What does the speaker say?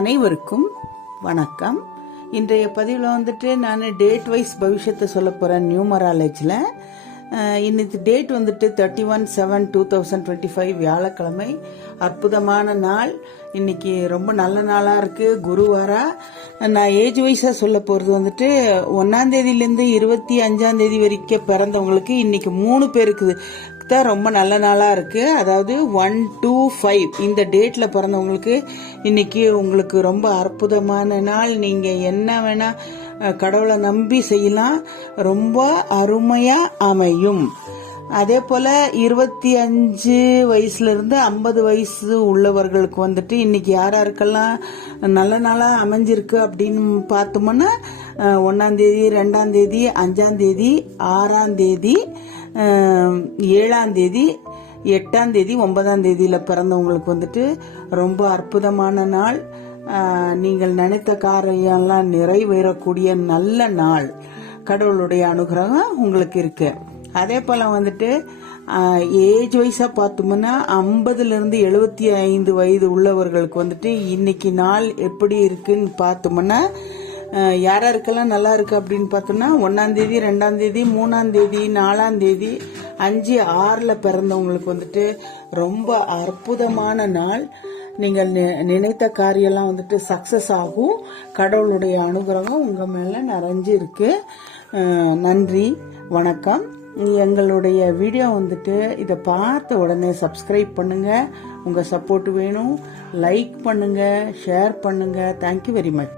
அனைவருக்கும் வணக்கம். இன்றைய பதிவில் வந்துட்டு நான் டேட் வைஸ் பவிஷ்யத்தை சொல்ல போகிறேன். நியூமராலஜியில் இன்னைக்கு டேட் வந்துட்டு 31/7/2025 வியாழக்கிழமை. அற்புதமான நாள். இன்னைக்கு ரொம்ப நல்ல நாளாக இருக்குது. குருவாரா. நான் ஏஜ் வைஸாக சொல்ல போகிறது வந்துட்டு 1ஆம் தேதியிலேருந்து 25ஆம் தேதி வரைக்கும் பிறந்தவங்களுக்கு இன்னைக்கு 3 பேருக்கு தான் ரொம்ப நல்ல நாளாக இருக்குது. அதாவது 1, 2, 5 இந்த டேட்டில் பிறந்தவங்களுக்கு இன்னைக்கு உங்களுக்கு ரொம்ப அற்புதமான நாள். நீங்கள் என்ன வேணால் கடவுளை நம்பி செய்யலாம். ரொம்ப அருமையாக அமையும். அதே போல் 25 வயசுலேருந்து 50 வயசு உள்ளவர்களுக்கு வந்துட்டு இன்னைக்கு யாருக்கெல்லாம் நல்ல நாளாக அமைஞ்சிருக்கு அப்படின்னு பார்த்தோம்னா 1ஆம் தேதி, 2ஆம் தேதி, 5ஆம் தேதி, 6ஆம் தேதி, 7ஆம் தேதி, 8ஆம் தேதி, 9ஆம் தேதியில் பிறந்தவங்களுக்கு வந்துட்டு ரொம்ப அற்புதமான நாள். நீங்கள் நினைத்த காரியெல்லாம் நிறைவேறக்கூடிய நல்ல நாள். கடவுளுடைய அனுகிரகம் உங்களுக்கு இருக்கு. அதே போல் வந்துட்டு ஏஜ் வைஸாக பார்த்தோம்னா 50லேருந்து 75 வயது உள்ளவர்களுக்கு வந்துட்டு இன்னைக்கு நாள் எப்படி இருக்குன்னு பார்த்தோம்னா யாருக்கெல்லாம் நல்லா இருக்கு அப்படின்னு பார்த்தோம்னா 1ஆம் தேதி, 2ஆம் தேதி, 3ஆம் தேதி, 4ஆம் தேதி, 5, 6ல் பிறந்தவங்களுக்கு வந்துட்டு ரொம்ப அற்புதமான நாள். நீங்கள் நினைத்த காரியெல்லாம் வந்துட்டு சக்சஸ் ஆகும். கடவுளுடைய அனுகிரகம் உங்கள் மேலே நிறைஞ்சு இருக்கு. நன்றி, வணக்கம். எங்களுடைய வீடியோ வந்துட்டு இதை பார்த்த உடனே சப்ஸ்கிரைப் பண்ணுங்க. உங்கள் சப்போர்ட் வேணும். லைக் பண்ணுங்க, ஷேர் பண்ணுங்க. Thank you very much.